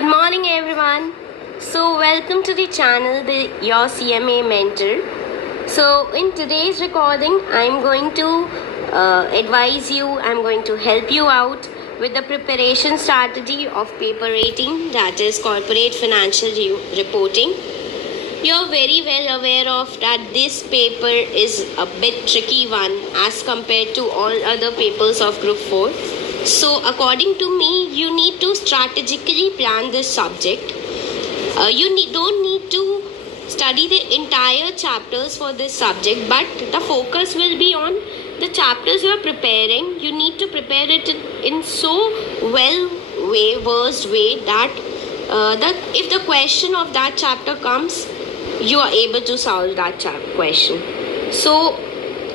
Good morning, everyone. So, welcome to the channel, Your CMA Mentor. So, in today's recording, I'm going to advise you, I'm going to help you out with the preparation strategy of paper rating, that is corporate financial reporting. You're very well aware of that this paper is a bit tricky one as compared to all other papers of Group 4. So according to me, you need to strategically plan this subject. Don't need to study the entire chapters for this subject, but the focus will be on the chapters you are preparing. You need to prepare it in so versed way that if the question of that chapter comes, you are able to solve that question. So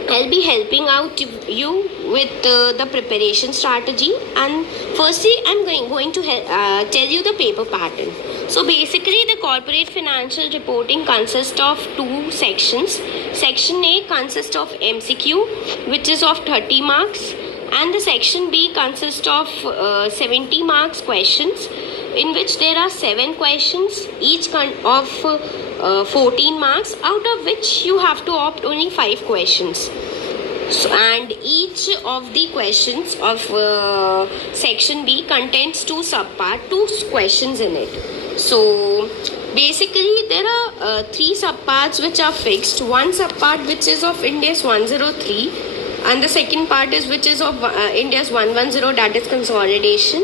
I'll be helping out you with the preparation strategy, and firstly I'm going to tell you the paper pattern. So basically the corporate financial reporting consists of two sections. Section A consists of MCQ, which is of 30 marks, and the section B consists of 70 marks questions, in which there are 7 questions, each of 14 marks, out of which you have to opt only 5 questions. So, and each of the questions of section B contains two questions in it. So basically there are 3 subparts which are fixed. One subpart which is of India's 103, and the second part is which is of India's 110, that is consolidation.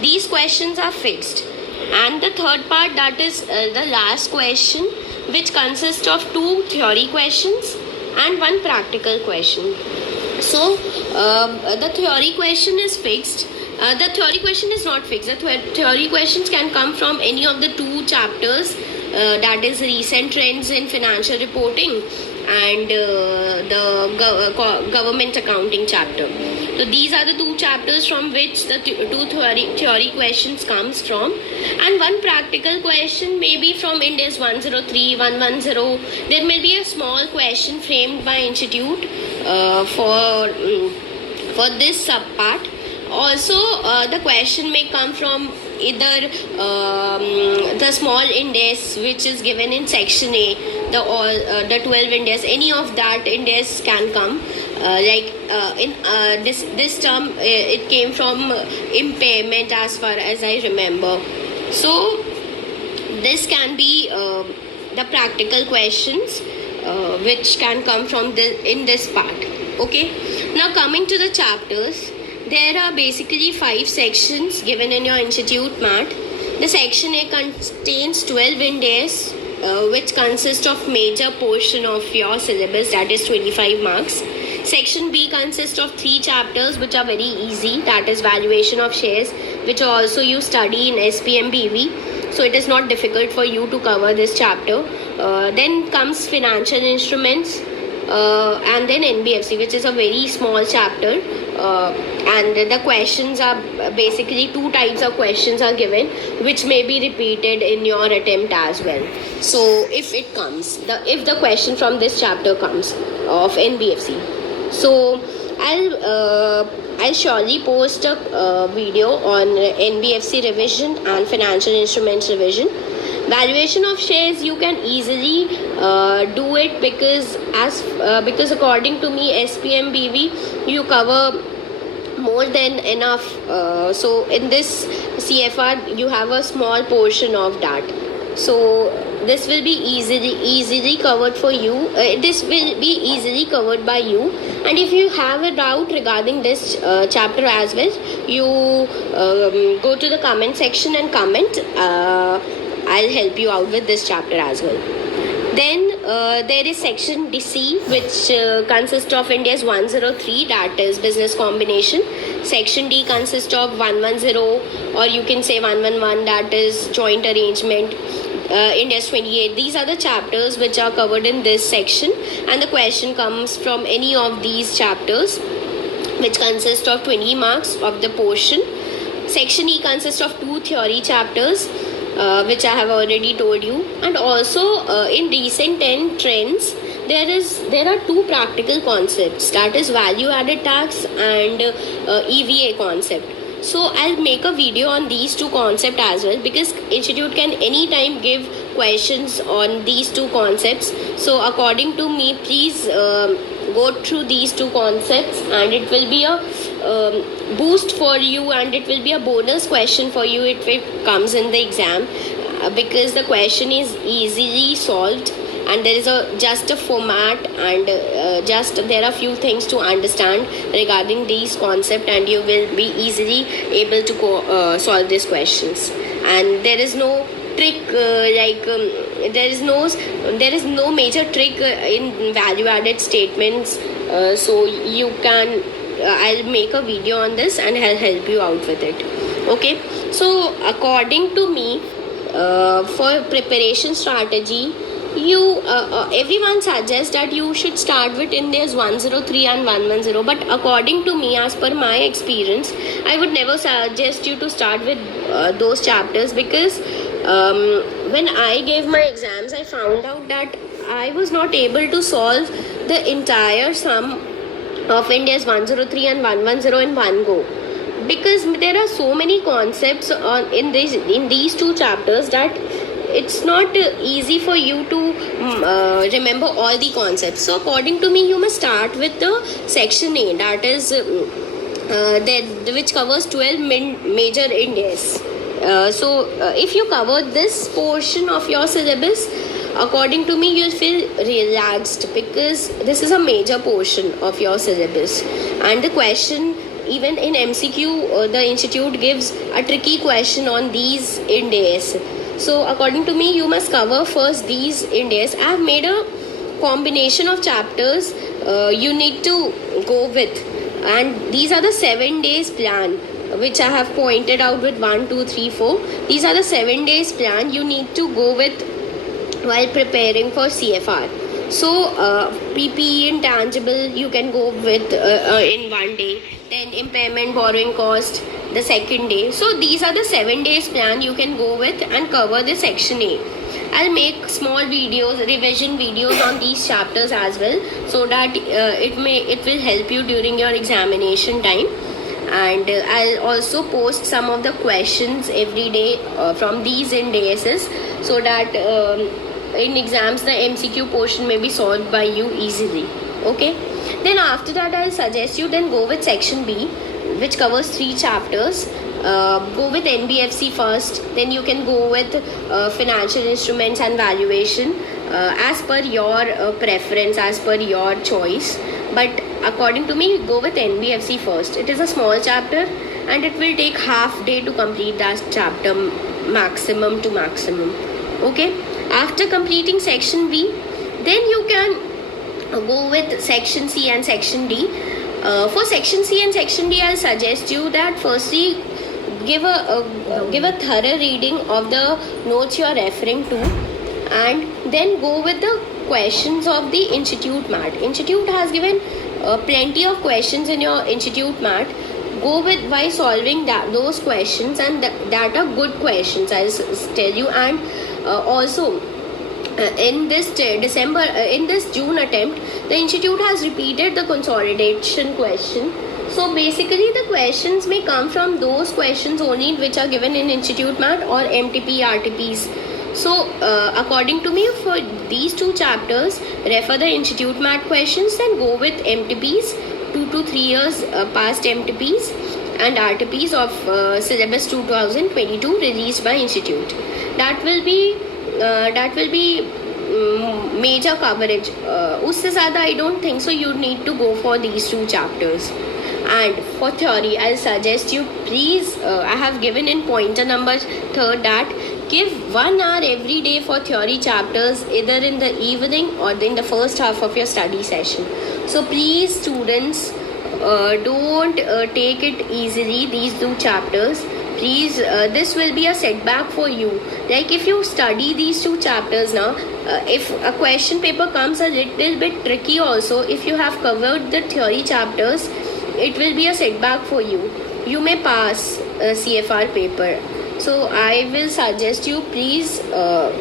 These questions are fixed, and the third part, that is the last question, which consists of 2 theory questions and 1 practical question. So the theory question is fixed. The theory question is not fixed. The theory questions can come from any of the 2 chapters, that is recent trends in financial reporting and the government accounting chapter. So these are the 2 chapters from which the 2 theory questions comes from, and 1 practical question may be from India's 103, 110. There may be a small question framed by institute for this subpart. Also the question may come from either the small index which is given in section A, the 12 index, any of that index can come. In this term it came from impairment as far as I remember. So this can be the practical questions which can come from in this part. Okay, now coming to the chapters, there are basically 5 sections given in your institute mat. The section A contains 12 index which consist of major portion of your syllabus, that is 25 marks. Section B consists of 3 chapters which are very easy, that is valuation of shares, which also you study in SPMBV. So it is not difficult for you to cover this chapter. Then comes financial instruments, and then NBFC, which is a very small chapter. And the questions are basically 2 types of questions are given, which may be repeated in your attempt as well. So if it comes, if the question from this chapter comes of NBFC, so I'll surely post a video on NBFC revision and financial instruments revision. Valuation of shares, you can easily do it because according to me SPMBV you cover more than enough. So in this CFR you have a small portion of that. So this will be easily covered for you. This will be easily covered by you. And if you have a doubt regarding this chapter as well, you go to the comment section and comment. I'll help you out with this chapter as well. Then there is section C, which consists of India's 103, that is business combination. Section D consists of 110, or you can say 111, that is joint arrangement. India's 28. These are the chapters which are covered in this section, and the question comes from any of these chapters, which consist of 20 marks of the portion. Section E consists of 2 theory chapters, which I have already told you, and also in recent 10 trends there are 2 practical concepts, that is value added tax and EVA concept. So I'll make a video on these two concepts as well, because institute can anytime give questions on these two concepts. So according to me, please go through these two concepts, and it will be a boost for you, and it will be a bonus question for you if it comes in the exam, because the question is easily solved, and there is just a format, and just there are few things to understand regarding these concept, and you will be easily able to solve these questions. And there is no trick, there is no major trick in value added statements. So you can I'll make a video on this, and I'll help you out with it. Okay, so according to me, for preparation strategy, you everyone suggests that you should start with India's 103 and 110, but according to me, as per my experience, I would never suggest you to start with those chapters, because when I gave my exams, I found out that I was not able to solve the entire sum of India's 103 and 110 in one go, because there are so many concepts in these two chapters that it's not easy for you to remember all the concepts. So according to me, you must start with the section A, that is which covers 12 major Indias. If you cover this portion of your syllabus, according to me, you'll feel relaxed, because this is a major portion of your syllabus. And the question, even in MCQ, the institute gives a tricky question on these Indias. So according to me, you must cover first these Indias. I have made a combination of chapters you need to go with, and these are the 7 days plan, which I have pointed out with 1, 2, 3, 4. These are the 7 days plan you need to go with while preparing for CFR. So PPE intangible you can go with in 1 day, then impairment borrowing cost the 2nd day. So these are the 7 days plan you can go with and cover the section A. I'll make small videos, revision videos on these chapters as well, so that it will help you during your examination time. And I'll also post some of the questions every day from these indices, so that in exams the MCQ portion may be solved by you easily. Okay, then after that, I'll suggest you then go with section B, which covers 3 chapters. Go with NBFC first, then you can go with financial instruments and valuation, as per your preference, as per your choice. But according to me, go with NBFC first. It is a small chapter, and it will take half day to complete that chapter, maximum to maximum. Okay, after completing section B, then you can go with section C and section D. For section C and section D, I'll suggest you that firstly give a thorough reading of the notes you are referring to, and then go with the questions of the institute math. Institute has given plenty of questions in your institute math. Go with by solving those questions, and that are good questions, I'll tell you. And also in this June attempt, the institute has repeated the consolidation question. So basically the questions may come from those questions only which are given in institute math or MTP RTPs. So according to me, for these 2 chapters, refer the institute math questions, then go with MTPs, 2 to 3 years past MTPs and RTPs of syllabus 2022 released by institute. That will be major coverage. Usse zyada I don't think so you need to go for these 2 chapters. And for theory, I'll suggest you, please, I have given in pointer number 3rd that give 1 hour every day for theory chapters, either in the evening or in the first half of your study session. So please students, don't take it easily, these 2 chapters. Please, this will be a setback for you. Like if you study these 2 chapters now, if a question paper comes a little bit tricky also, if you have covered the theory chapters, it will be a setback for you. You may pass a CFR paper. So I will suggest you, please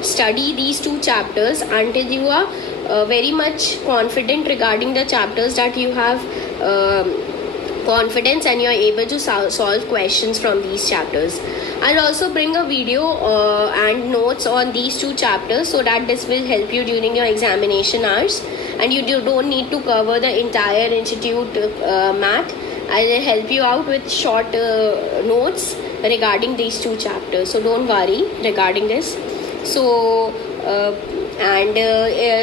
study these 2 chapters until you are very much confident regarding the chapters that you have confidence, and you're able to solve questions from these chapters. I'll also bring a video and notes on these two chapters, so that this will help you during your examination hours, and you don't need to cover the entire institute math. I'll help you out with short notes regarding these two chapters, so don't worry regarding this. So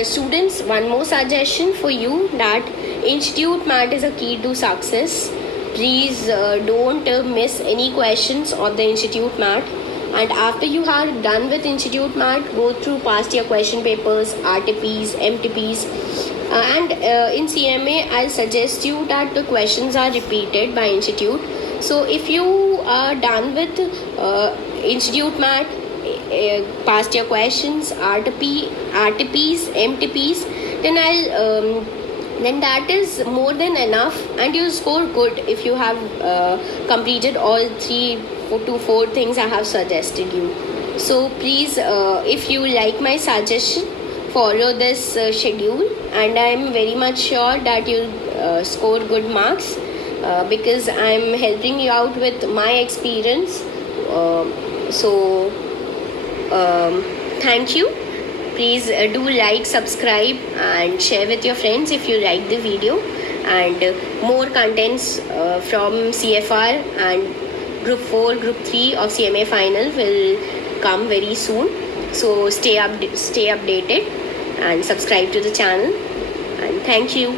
students, one more suggestion for you, that institute math is a key to success. Please don't miss any questions of the institute math. And after you are done with institute math, go through past year question papers, RTPs, MTPs. And in CMA, I'll suggest you that the questions are repeated by institute. So if you are done with institute math, past year questions, RTPs, MTPs, then that is more than enough, and you score good if you have completed all 3 to 4 things I have suggested you. So please, if you like my suggestion, follow this schedule, and I am very much sure that you score good marks because I am helping you out with my experience. Thank you. Please do like, subscribe, and share with your friends if you like the video. And more contents from CFR and Group 4, Group 3 of CMA Final will come very soon. So stay updated and subscribe to the channel. And thank you.